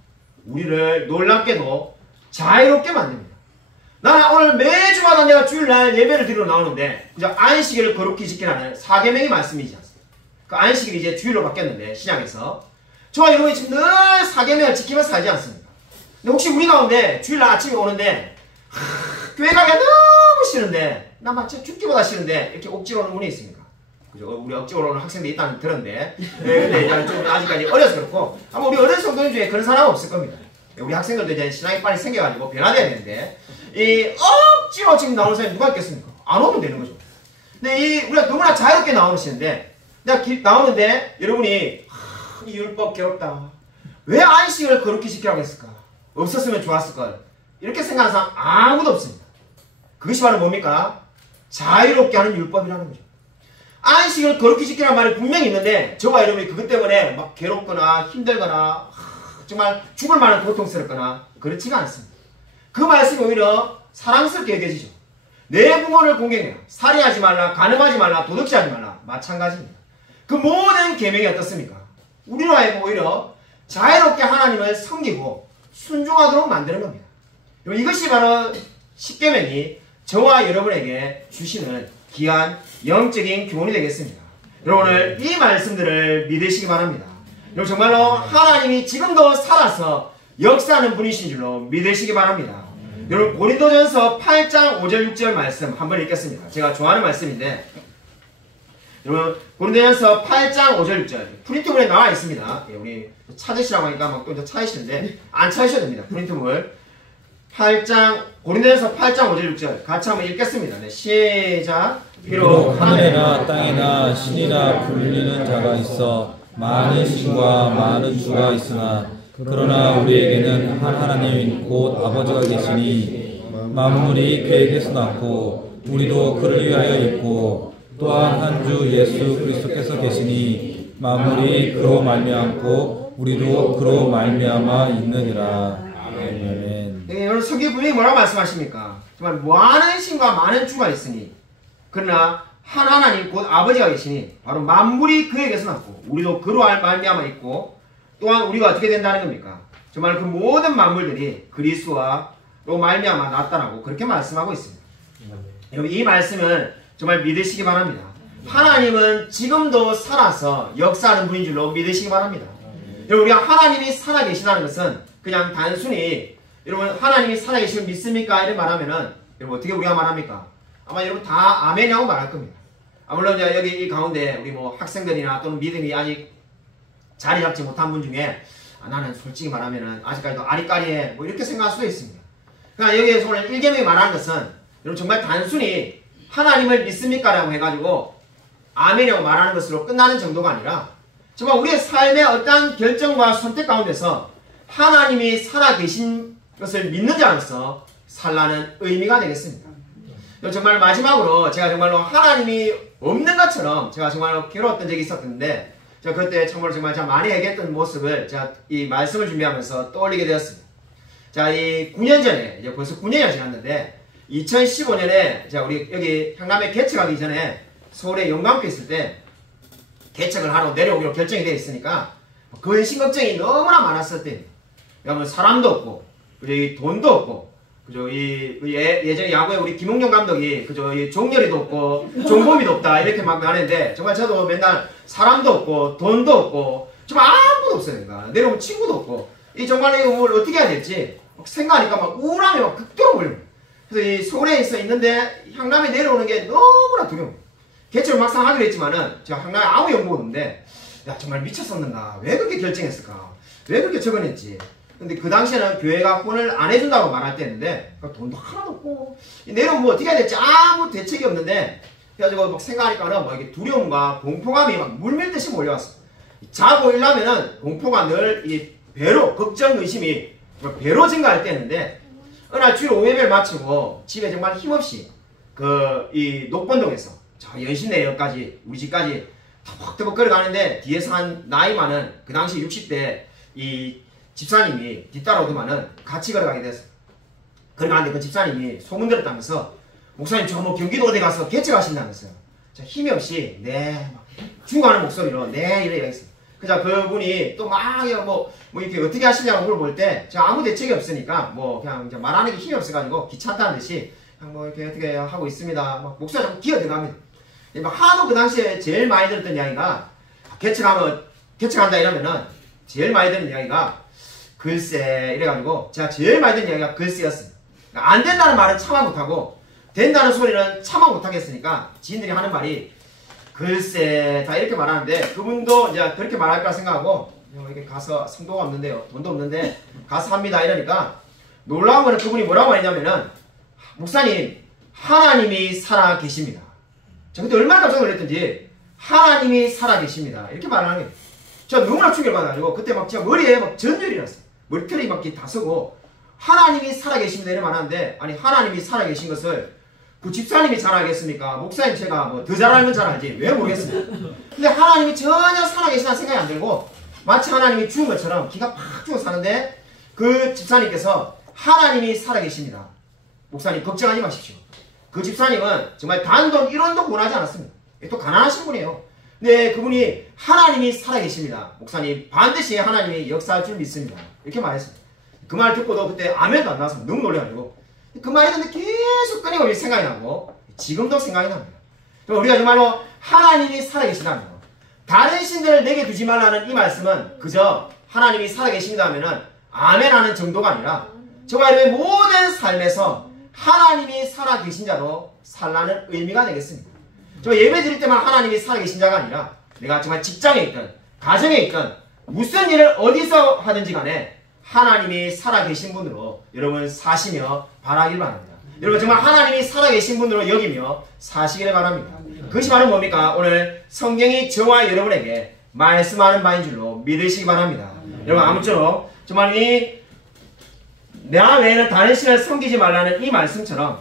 우리를 놀랍게도 자유롭게 만듭니다. 나는 오늘 매주마다 내가 주일날 예배를 드리러 나오는데 그저 안식일을 거룩히 지키라는 4계명의 말씀이지 않습니까? 그 안식일이 이제 주일로 바뀌었는데 신약에서 저와 여러분이 지금 늘 4계명을 지키며 살지 않습니까? 근데 혹시 우리 가운데 주일날 아침에 오는데 교회 가기가 너무 싫은데 나 마치 죽기보다 싫은데 이렇게 억지로 오는 분이 있습니까? 그죠? 우리 억지로 오는 학생들이 있다는 들었는데 근데 좀 아직까지 어려서 그렇고 아마 우리 어린 성도님 중에 그런 사람은 없을 겁니다. 우리 학생들도 이제 신앙이 빨리 생겨가지고 변화돼야 되는데 이 억지로 지금 나오는 사람이 누가 있겠습니까? 안 오면 되는 거죠. 근데 우리가 너무나 자유롭게 나오시는데 내가 나오는데 여러분이 이 율법 괴롭다. 왜 안식을 그렇게 지키라고 했을까? 없었으면 좋았을걸. 이렇게 생각하는 사람 아무도 없습니다. 그것이 바로 뭡니까? 자유롭게 하는 율법이라는 거죠. 안식을 거룩히 지키라는 말이 분명히 있는데 저와 여러분이 그것 때문에 막 괴롭거나 힘들거나 정말 죽을 만한 고통스럽거나 그렇지가 않습니다. 그 말씀이 오히려 사랑스럽게 여겨지죠. 내 부모를 공경해라. 살인하지 말라. 간음하지 말라. 도둑질하지 말라. 마찬가지입니다. 그 모든 계명이 어떻습니까? 우리로 하여금 오히려 자유롭게 하나님을 섬기고 순종하도록 만드는 겁니다. 이것이 바로 10계명이 저와 여러분에게 주시는 귀한 영적인 교훈이 되겠습니다. 여러분 오늘 이 말씀들을 믿으시기 바랍니다. 여러분 정말로 하나님이 지금도 살아서 역사하는 분이신 줄로 믿으시기 바랍니다. 여러분 고린도전서 8장 5절 6절 말씀 한번 읽겠습니다. 제가 좋아하는 말씀인데 여러분 고린도전서 8장 5절 6절 프린트물에 나와 있습니다. 우리 찾으시라고 하니까 막 또 찾으시는데 안 찾으셔도 됩니다. 프린트물 고린도전서 8장 5절 6절 같이 한번 읽겠습니다. 네, 시작. 비록 하늘이나 땅이나 신이나 불리는 자가 있어 많은 신과 많은 주가 있으나 그러나 우리에게는 한 하나님 곧 아버지가 계시니 만물이 그에게서 났고 우리도 그를 위하여 있고 또한 한 주 예수 그리스도께서 계시니 만물이 그로 말미암고 우리도 그로 말미암아 있느니라. 아멘. 네, 오늘 성경 분명히 뭐라고 말씀하십니까? 정말 많은 신과 많은 주가 있으니 그러나 한 하나님 곧 아버지가 계시니 바로 만물이 그에게서 났고 우리도 그로 말미암아 있고 또한 우리가 어떻게 된다는 겁니까? 정말 그 모든 만물들이 그리스도로 말미암아 났다라고 그렇게 말씀하고 있습니다. 여러분 이 말씀은 정말 믿으시기 바랍니다. 하나님은 지금도 살아서 역사하는 분인 줄로 믿으시기 바랍니다. 여러분 우리가 하나님이 살아계시다는 것은 그냥 단순히 여러분 하나님이 살아계시면 믿습니까? 이런 말하면은 여러분 어떻게 우리가 말합니까? 아마 여러분 다 아멘이라고 말할 겁니다. 물론 이제 여기 이 가운데 우리 뭐 학생들이나 또는 믿음이 아직 자리 잡지 못한 분 중에 나는 솔직히 말하면은 아직까지도 아리까리해 뭐 이렇게 생각할 수도 있습니다. 그러니까 여기에서 오늘 1계명이 말하는 것은 여러분 정말 단순히 하나님을 믿습니까? 라고 해가지고 아멘이라고 말하는 것으로 끝나는 정도가 아니라 정말 우리의 삶의 어떠한 결정과 선택 가운데서 하나님이 살아계신 것을 믿는 자로서 살라는 의미가 되겠습니다. 정말 마지막으로 제가 정말로 하나님이 없는 것처럼 제가 정말로 괴로웠던 적이 있었는데 제가 그때 정말 참 많이 얘기했던 모습을 제가 이 말씀을 준비하면서 떠올리게 되었습니다. 자, 이 9년 전에 이제 벌써 9년이 지났는데 2015년에 제가 우리 여기 향남에 개척하기 전에 서울에 영광교회 있을 때 개척을 하러 내려오기로 결정이 되어 있으니까 근심 걱정이 너무나 많았을 때 뭐 사람도 없고 그죠 이 돈도 없고 그죠 예전에 야구에 우리 김홍영 감독이 그죠 이 종렬이도 없고 종범이도 없다 이렇게 막 하는데 정말 저도 맨날 사람도 없고 돈도 없고 정말 아무것도 없어요. 그러니까 내려오면 친구도 없고 이 정말 이거 뭘 어떻게 해야 될지 생각하니까 막 우울함이 막 극도로 몰려. 그래서 이 서울에 있는데 향남에 내려오는 게 너무나 두려워. 개척을 막상 하기로 했지만은 제가 향남에 아무 연고가 없는데 야 정말 미쳤었는가 왜 그렇게 결정했을까 왜 그렇게 적어냈지. 근데 그 당시에는 교회가 혼을 안 해준다고 말할 때였는데 돈도 하나도 없고 내려오면 뭐 어떻게 해야 될지 아무 대책이 없는데 그래가지고 막 생각하니까는 뭐 이게 두려움과 공포감이 막 물밀듯이 몰려왔어. 자고 일하면은 공포가 늘 이 배로 걱정 의심이 배로 증가할 때였는데 어느 날 주일 오예배를 마치고 집에 정말 힘없이 이 녹번동에서 저 연신내역까지 우리 집까지 터벅터벅 걸어가는데 뒤에서 한 나이 많은 그 당시 60대 이 집사님이 뒤따라오더만은 같이 걸어가게 됐어요. 걸어가는데 그 집사님이 소문 들었다면서 목사님 저 뭐 경기도 어디 가서 개척하신다면서요. 저 힘이 없이 막 죽어가는 목소리로 이래 했어요. 그자 그분이 또 막 뭐 이렇게 어떻게 하시냐고 물어볼 때 제가 아무 대책이 없으니까 뭐 그냥 말하는 게 힘이 없어가지고 귀찮다는 듯이 그냥 뭐 이렇게 어떻게 하고 있습니다. 막 목소리 자꾸 기어들어갑니다. 막 하도 그 당시에 제일 많이 들었던 이야기가 개척한다 이러면은 제일 많이 듣는 이야기가 글쎄 이래가지고 제가 제일 많이 듣는 이야기가 글쎄였어요. 그러니까 안 된다는 말은 참아 못하고 된다는 소리는 참아 못하겠으니까 지인들이 하는 말이 글쎄 다 이렇게 말하는데 그분도 이제 그렇게 말할 거라 생각하고 이렇게 가서 성도가 없는데요 돈도 없는데 가서 합니다 이러니까 놀라운 거는 그분이 뭐라고 했냐면은 목사님 하나님이 살아 계십니다. 저 그때 얼마나 깜짝 놀랐던지 하나님이 살아 계십니다 이렇게 말하는 거예요. 제가 너무나 충격을 받아가지고 그때 막 제가 머리에 막 전율이 났어요. 머리털이 막 다 서고 하나님이 살아계십니다 이래 말하는데 아니 하나님이 살아계신 것을 그 집사님이 잘 알겠습니까? 목사님 제가 뭐 더 잘 알면 잘 알지 왜 모르겠습니까? 근데 하나님이 전혀 살아계시다는 생각이 안 들고 마치 하나님이 죽은 것처럼 기가 팍 죽어 사는데 그 집사님께서 하나님이 살아계십니다. 목사님 걱정하지 마십시오. 그 집사님은 정말 단돈 1원도 원하지 않았습니다. 또 가난하신 분이에요. 근데 그분이 하나님이 살아계십니다. 목사님 반드시 하나님이 역사할 줄 믿습니다. 이렇게 말했습니다. 그 말 듣고도 그때 아멘도 안 나와서 너무 놀래가지고 그 말이 듣는데 계속 끊임없이 생각이 나고 지금도 생각이 납니다. 우리가 정말로 하나님이 살아계시다면 다른 신들을 내게 두지 말라는 이 말씀은 그저 하나님이 살아계신다 하면은 아멘 하는 정도가 아니라 저와 여러분의 모든 삶에서 하나님이 살아계신 자로 살라는 의미가 되겠습니다. 저 예배 드릴 때만 하나님이 살아계신 자가 아니라 내가 정말 직장에 있든 가정에 있든 무슨 일을 어디서 하든지 간에 하나님이 살아계신 분으로 여러분 사시며 바라길 바랍니다. 여러분 정말 하나님이 살아계신 분으로 여기며 사시기를 바랍니다. 그것이 바로 뭡니까? 오늘 성경이 저와 여러분에게 말씀하는 바인 줄로 믿으시기 바랍니다. 여러분 아무쪼록 정말 나 외에는 다른 신을 섬기지 말라는 이 말씀처럼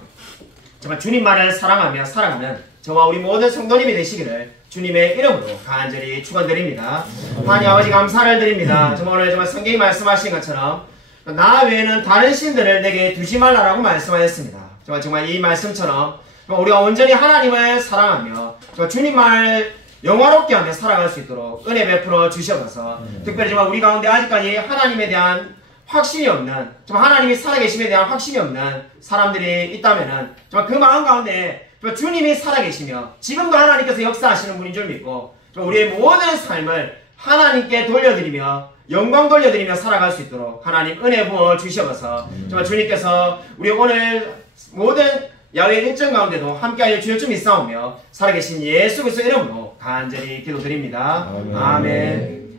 정말 주님만을 사랑하며 살아가는 저와 우리 모든 성도님이 되시기를 주님의 이름으로 간절히 축원드립니다. 하나님 아버지 감사를 드립니다. 정말 오늘 정말 성경이 말씀하신 것처럼 나 외에는 다른 신들을 내게 두지 말라라고 말씀하셨습니다. 정말 이 말씀처럼 우리가 온전히 하나님을 사랑하며 주님만을 영화롭게 하며 살아갈 수 있도록 은혜 베풀어 주셔서 특별히 정말 우리 가운데 아직까지 하나님에 대한 확신이 없는, 정말 하나님이 살아계심에 대한 확신이 없는 사람들이 있다면은 정말 그 마음 가운데 주님이 살아계시며 지금도 하나님께서 역사하시는 분인 줄 믿고 우리의 모든 삶을 하나님께 돌려드리며 영광 돌려드리며 살아갈 수 있도록 하나님 은혜 부어 주셔서 정말 주님께서 우리 오늘 모든 야외 일정 가운데도 함께하여 주실 줄 믿사오며 살아계신 예수 그리스도의 이름으로 간절히 기도드립니다. 아멘.